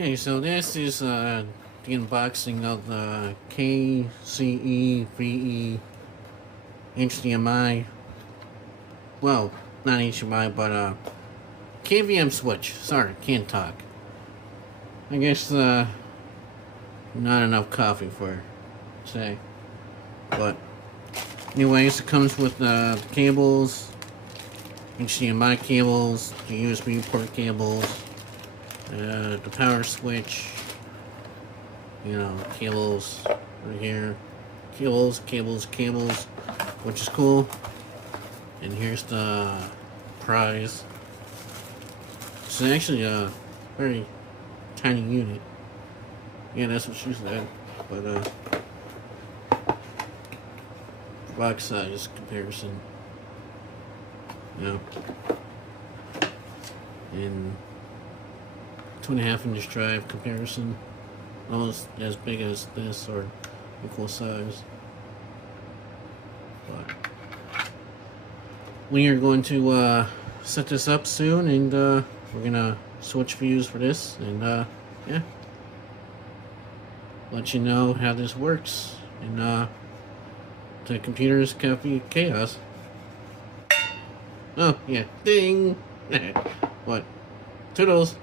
Okay, so this is the unboxing of the KCEVE HDMI. Well, not HDMI, but KVM switch. Sorry, can't talk. I guess not enough coffee for today. But anyways, it comes with the cables, HDMI cables, the USB port cables, the power switch, you know, cables right here, cables, which is cool. And here's the prize. It's actually a very tiny unit. Yeah, that's what she said. But box size comparison, you know, and 2.5 inch drive comparison, almost as big as this or equal size. But we are going to set this up soon, and we're gonna switch views for this, and yeah, let you know how this works. And the computer's copy chaos. Oh yeah, ding. What? Toodles.